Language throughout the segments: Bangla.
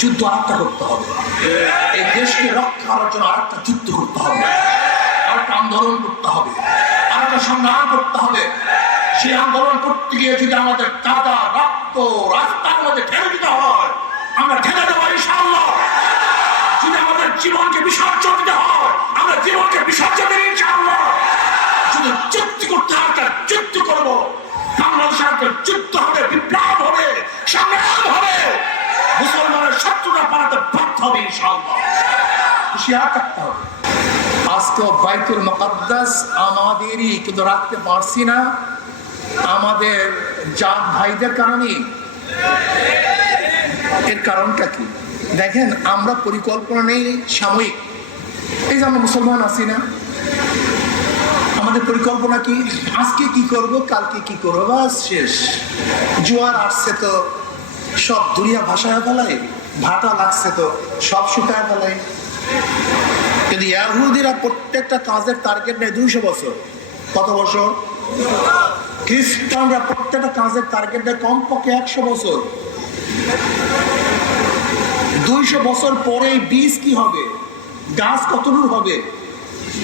যুদ্ধ আরেকটা করতে হবে। এই দেশকে রক্ষা করার জন্য আরেকটা যুদ্ধ করতে হবে। আরেকটা আন্দোলন করতে হবে। আরেকটা সংগ্রাম করতে হবে। সেই আন্দোলন করতে গিয়ে যদি আমাদের কাদা, রক্ত রাস্তার মধ্যে ঠেলে দিতে হয়, আমরা ঠেলে দেবো ইনশাআল্লাহ। যদি আমাদের জীবনকে বিসর্জন দিতে হয় হুশিয়ার থাকতে হবে। আজকে বাইতুল মুকদ্দাস আমাদেরই কিন্তু রাখতে পারছি না। আমাদের জাত ভাইদের কারণে। এর কারণটা কি? দেখেন, আমরা পরিকল্পনা নেই সাময়িক। এই যে আমরা মুসলমান আছি না। আমাদের পরিকল্পনা কি? আজকে কি করব, কালকে কি করব, বাস শেষ। জোয়ার আসছে তো সব দুনিয়া ভাষায় ফেলায়, ভাটা লাগছে তো সব শুকায় ফেলায়। কিন্তু ইয়াহুদিরা প্রত্যেকটা কাজের টার্গেট নেয় দুইশো বছর। কত বছর? খ্রিস্টানরা প্রত্যেকটা কাজের টার্গেট নেয় কমপক্ষে একশো বছর। দুইশো বছর পরে বীজ কি হবে? গাছ কতদূর হবে?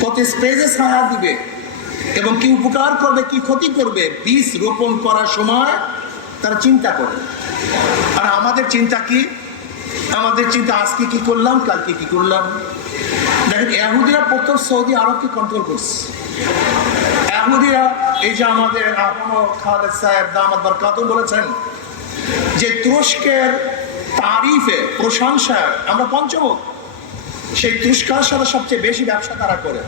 কত স্পেসে ছায়া দিবে? এবং কি উপকার করবে, কি ক্ষতি করবে? বীজ রোপণ করার সময় তারা চিন্তা করে। আর আমাদের চিন্তা কি? আমাদের চিন্তা, আজকে কি করলাম, কালকে কি করলাম? দেখেন এহুদিরা প্রথম সৌদি আরবকে কন্ট্রোল করছে। এহুদিরা এই যে আমাদের এখনও খালেদ সাহেব দামাদ বরকাতুম বলেছেন যে তুরস্কের তারিফে প্রশংসায় আমরা পঞ্চমুখ। সেই তুরস্কার সাথে সবচেয়ে বেশি ব্যবসা তারা করে?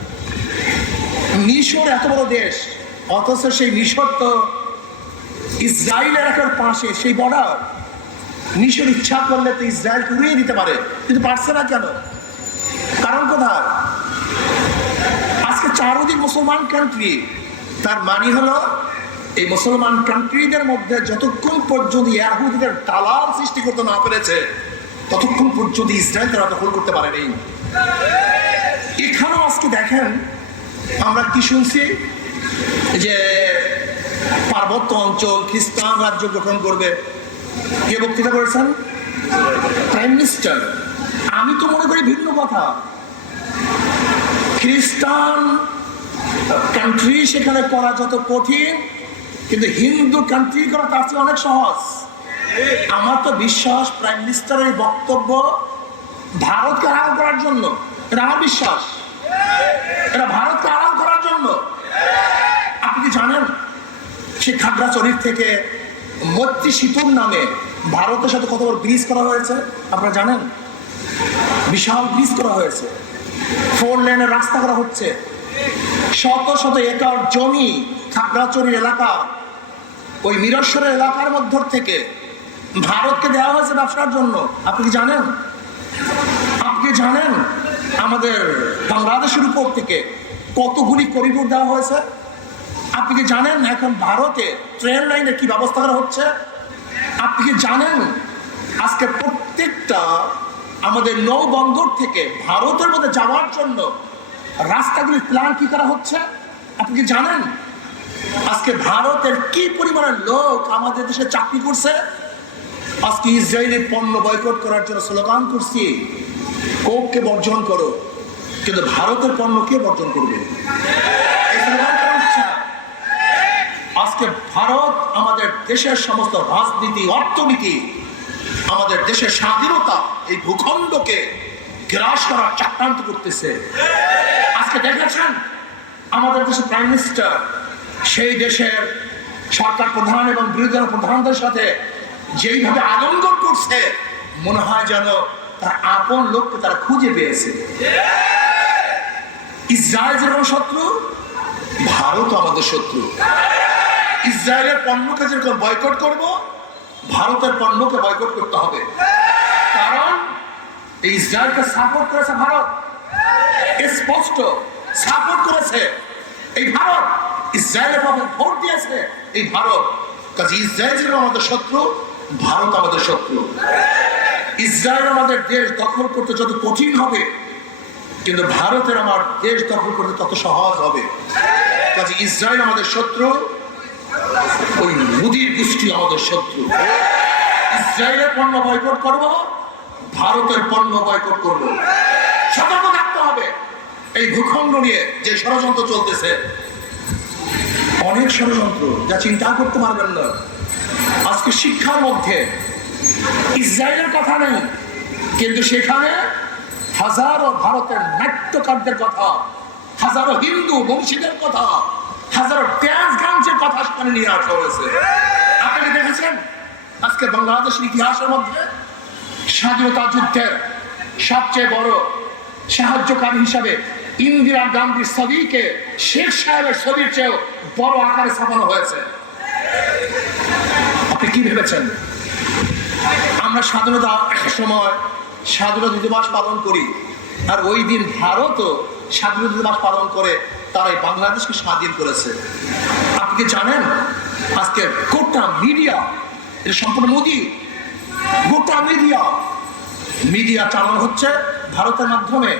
মিশর এত বড় দেশ, অথচ সেই মিশর তো ইসরায়েলের একের পাশে, সেই বর্ডার মিশর ইচ্ছা করলে তো ইসরায়েল উড়িয়ে দিতে পারে, কিন্তু পারছে না কেন? কারণ কোথায়? আজকে চারোদিক মুসলমান কান্ট্রি তার মানে হলো এই মুসলমান কান্ট্রিদের মধ্যে যতক্ষণ পর্যন্ত ইয়াহুদিদের দালাল সৃষ্টি করতে না পেরেছে, ততক্ষণ পর্যন্ত ইসরায়েল তারা দখল করতে পারেনি। এখানেও আজকে দেখেন, আমরা কি শুনছি? যে পার্বত্য অঞ্চল, খ্রিস্টান রাজ্য গঠন করবে। কে বক্তৃতা করেছেন? প্রাইম মিনিস্টার আমি তো মনে করি ভিন্ন কথা। খ্রিস্টান কান্ট্রি সেখানে করা যত কঠিন, কিন্তু হিন্দু কান্ট্রি করা তার চেয়ে অনেক সহজ। আমার তো বিশ্বাস প্রাইম মিনিস্টারের বক্তব্য ভারতকে আড়াল করার জন্য। এটা আমার বিশ্বাস। এটা ভারতকে আড়াল করার জন্য। আপনি কি জানেন? সে খাগড়াছড়ির থেকে মৈত্রী সেতুর নামে ভারতের সাথে কত বড় ব্রিজ করা হয়েছে? আপনারা জানেন? বিশাল ব্রিজ করা হয়েছে। ফোর লেনের রাস্তা করা হচ্ছে। শত শত একর জমি খাগড়াছড়ির এলাকা। ওই মিরস্বরের এলাকার মধ্য থেকে ভারতকে দেওয়া হয়েছে ব্যবসার জন্য। আপনি কি জানেন? আপনি জানেন আমাদের বাংলাদেশের উপর থেকে কতগুলি করিডোর দেওয়া হয়েছে? আপনি কি জানেন এখন ভারতে ট্রেন লাইনে কি ব্যবস্থা করা হচ্ছে? আপনি কি জানেন আজকে প্রত্যেকটা আমাদের নৌ বন্দর থেকে ভারতের মধ্যে যাওয়ার জন্য রাস্তাগুলির প্ল্যান কি করা হচ্ছে? আপনি কি জানেন আজকে ভারতের কি পরিমাণের লোক আমাদের দেশে চাকরি করছে? আজকে ইসরায়েলের পণ্য বয়কট করার জন্য স্লোগান করছি কোককে বর্জন করো, কিন্তু ভারতের পণ্য কে বর্জন করবে এই স্লোগান কেন হচ্ছে না? আজকে ভারত আমাদের দেশের সমস্ত রাজনীতি, অর্থনীতি, আমাদের দেশের স্বাধীনতা, এই ভূখণ্ডকে গ্রাস করার চক্রান্ত করতেছে। আজকে দেখেছেন? আমাদের দেশের প্রাইম মিনিস্টার সেই দেশের সরকার প্রধান এবং বিরোধী প্রধানদের সাথে যেইভাবে আলঙ্গন করছে, মনে হয় যেন তার আপন লোককে তারা খুঁজে পেয়েছে। ইসরায়েল যেরকম শত্রু ভারত আমাদের শত্রু। ইসরায়েলের পণ্যকে যেরকম বয়কট করব, ভারতের পণ্যকে বয়কট করতে হবে। কারণ ইসরায়েলকে সাপোর্ট করেছে ভারত। স্পষ্ট সাপোর্ট করেছে। এই ভারত ইসরায়েলের পক্ষে ভোট দিয়েছে। এই ভারত, কাজে ইসরায়েল ছিল আমাদের শত্রু, ভারত আমাদের শত্রু। ইসরায়েল আমাদের দেশ দখল করতে যত কঠিন হবে, কিন্তু ভারতের আমার দেশ দখল করতে তত সহজ হবে। কাজে ইসরায়েল আমাদের শত্রু ওই মুদির গোষ্ঠী আমাদের শত্রু। ইসরায়েলের পণ্য বয়কট করব, ভারতের পণ্য বয়কট করব। সতর্ক থাকতে হবে। এই ভূখণ্ড নিয়ে যে ষড়যন্ত্র চলতেছে, অনেক ষড়যন্ত্র যা চিন্তা করতে পারবেন না। আজকে শিক্ষার মধ্যে ইসরায়েলের কথা নেই, কিন্তু সেখানে হাজারো ভারতের নাট্যকারদের কথা, হাজারো হিন্দু বংশীদের কথা, হাজারো ড্যান্স গানসের কথা নিয়ে আসা হয়েছে। আপনারা দেখেছেন? আজকে বাংলাদেশের ইতিহাসের মধ্যে স্বাধীনতা যুদ্ধের সবচেয়ে বড় সাহায্যকারী হিসাবে ইন্দিরা গান্ধীর ছবিকে শেখ সাহেবের ছবির চেয়েও বড় আকারে ছাপানো হয়েছে। আপনি কি ভেবেছেন? আমরা স্বাধীনতা সময় স্বাধীনতা দিবস পালন করি আর ওই দিন ভারতও স্বাধীনতা দিবস পালন করে তারাই বাংলাদেশকে স্বাধীন করেছে। আপনি জানেন আজকে গোটা মিডিয়া, এটা সম্পূর্ণ মোদি, গোটা মিডিয়া মিডিয়া চালানো হচ্ছে ভারতের মাধ্যমে।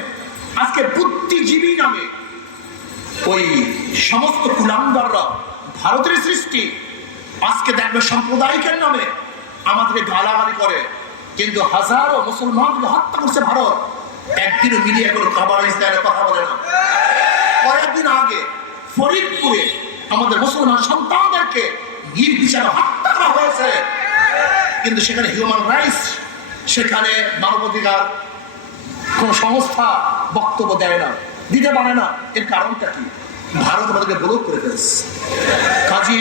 আজকে বুদ্ধিজীবী নামে ওই সমস্ত কুলাঙ্গাররা ভারতের সৃষ্টি। আজকে দেখবে সাম্প্রদায়িকের নামে আমাদেরকে গালাগালি করে। কিন্তু হাজারো মুসলমানকে হত্যা করছে ভারত, একদিনও মিডিয়া কোনো খাবার ইসরায়েলের কথা বলে না। কয়েকদিন আগে ফরিদপুরে আমাদের মুসলমান সন্তানদেরকে নির্বিচারে হত্যা করা হয়েছে। কিন্তু সেখানে হিউম্যান রাইটস সেখানে মানবাধিকার কোন সংস্থা বক্তব্য দেয় না, দিতে পারে না। এর কারণটা কি? ভারত আমাদেরকে ব্লক করে ফেলছে। কাজী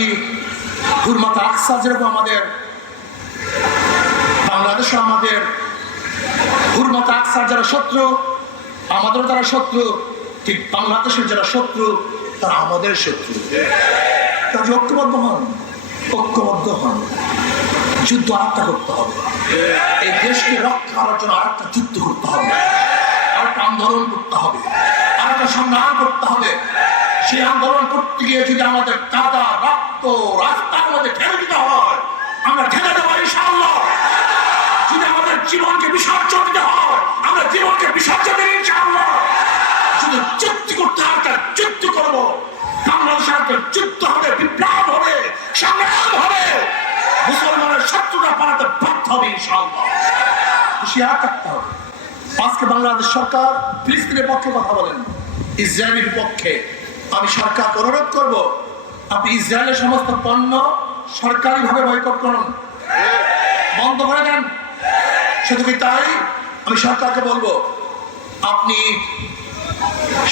হুরমাতা আকসা যেরকম আমাদের বাংলাদেশে আমাদের হুরমাতা আকসার যারা শত্রু, আমাদেরও যারা শত্রু, ঠিক বাংলাদেশের যারা শত্রু তারা আমাদের শত্রু। কাজে ঐক্যবদ্ধ হন ঐক্যবদ্ধ হন। যুদ্ধ আরেকটা করতে হবে। এই দেশকে রক্ষা করার জন্য আরেকটা যুদ্ধ করতে হবে। আরেকটা আন্দোলন করতে হবে। আরেকটা সংগ্রাম করতে হবে। সেই আন্দোলন করতে গিয়ে যদি আমাদের কাদা, রক্ত রাস্তার মধ্যে ঠেলে দিতে হয়, আমরা ঠেলে দেবো ইনশাআল্লাহ। যদি আমাদের জীবনকে হুশিয়ার থাকতে হবে। আজকে বাংলাদেশ সরকার ফিলিস্তিনের পক্ষে কথা বলেন, ইসরায়েলের পক্ষে আমি সরকার অনুরোধ করব, আপনি ইসরায়েলের সমস্ত পণ্য সরকারিভাবে বয়কট করুন। বন্ধ করে দেন। শুধু কি তাই? আমি সরকারকে বলব, আপনি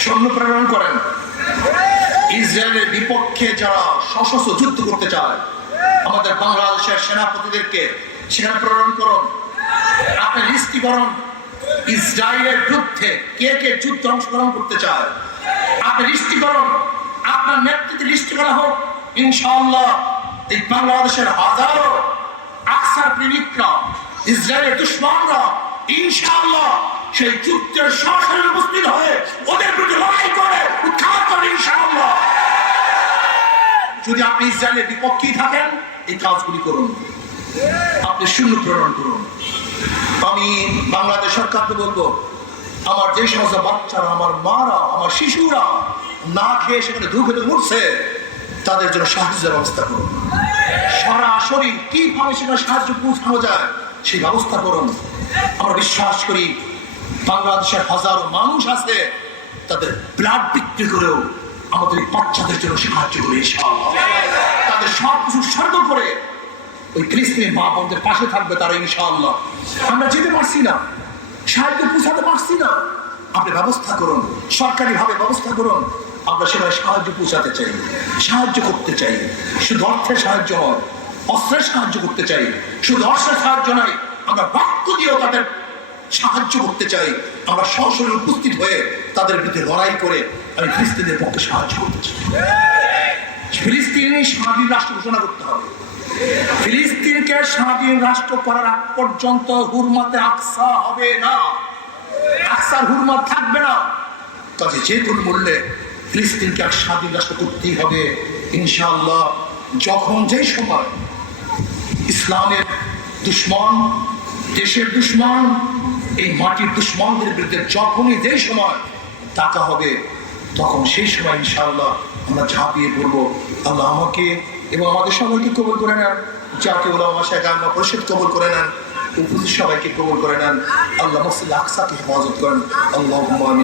সৈন্য প্রেরণ করেন। ইসরায়েলের বিপক্ষে যারা সশস্ত্র যুদ্ধ করতে চায়, আমাদের বাংলাদেশের সেনাপতিদেরকে সেখানে প্রেরণ করুন। আপনি লিস্টি ইসরায়েলের বিরুদ্ধে কে কে যুদ্ধ অংশগ্রহণ করতে চায়? আপনি লিস্টি আপনার নেতৃত্বে লিস্টি করা হোক। ইনশাআল্লাহ এই বাংলাদেশের হাজারো আকসার প্রেমিকরা, ইসরায়েলের দুশ্মনরা ইনশাআল্লাহ সেই যুদ্ধের সরাসরি উপস্থিত হয়ে ওদের বিরুদ্ধে লড়াই করে, উৎখাত করে ইনশাআল্লাহ। যদি আপনি ইসরায়েলের বিপক্ষেই থাকেন, এই কাজগুলি করুন। আপনি শূন্য প্রেরণ করুন। আমি বাংলাদেশ সরকারকে বলব, আমার যে সমস্ত বাচ্চারা, আমার মারা, আমার শিশুরা না খেয়ে সেখানে দুঃখে উঠছে তাদের জন্য সাহায্যের ব্যবস্থা করুন। সরাসরি কীভাবে সেখানে সাহায্য পৌঁছানো যায়, সেই ব্যবস্থা করুন। আমরা বিশ্বাস করি, বাংলাদেশের হাজারো মানুষ আছে, তাদের ব্লাড বিক্রি করেও আমাদের বাচ্চাদের জন্য সাহায্য করে তাদের সব কিছু স্বর্গ করে ওই ফিলিস্তিনের মা বোনদের পাশে থাকবে তারা, ইনশাআল্লাহ। আমরা যেতে পারছি না। সাহায্য পৌঁছাতে পারছি না। আপনি ব্যবস্থা করুন। সরকারি ভাবে ব্যবস্থা করুন। আমরা সেখানে সাহায্য পৌঁছাতে চাই। সাহায্য করতে চাই। শুধু অর্থের সাহায্য নয়, অস্ত্রের সাহায্য করতে চাই। শুধু অস্ত্রের সাহায্য নয়, আমরা বাক্য দিয়েও তাদের সাহায্য করতে চাই। আমরা সরাসরি উপস্থিত হয়ে তাদের বিরুদ্ধে লড়াই করে আমি ফিলিস্তিনের পক্ষে সাহায্য করতে চাই। ফিলিস্তিনি স্বাধীন রাষ্ট্র ঘোষণা করতে হবে। ফিলিস্তিনকে স্বাধীন রাষ্ট্র করার আগ পর্যন্ত হুরমাতে আকসা হবে না। আকসার হুরমত থাকবে না। কাজে যে কোনো মূল্যে ফিলিস্তিনকে এক স্বাধীন রাষ্ট্র করতেই হবে, ইনশাআল্লাহ। যখন যেই সময় ইসলামের দুশ্মন, দেশের দুশ্মন, এই মাটির দুশ্মনদের বিরুদ্ধে যখনই যেই সময় টাকা হবে, তখন সেই সময় ইনশাআল্লাহ আমরা ঝাঁপিয়ে পড়ব। আল্লাহ আমাকে এবং আমাদের সবাইকে কবুল করে নেন। জাতীয় উলামা শাখা আমরা পরিষদ কবুল করে নেন, উপস্থিত সবাইকে কবুল করে নেন। আল্লাহ মুসল্লা আকসাকে হেফাজত করেন। আল্লাহ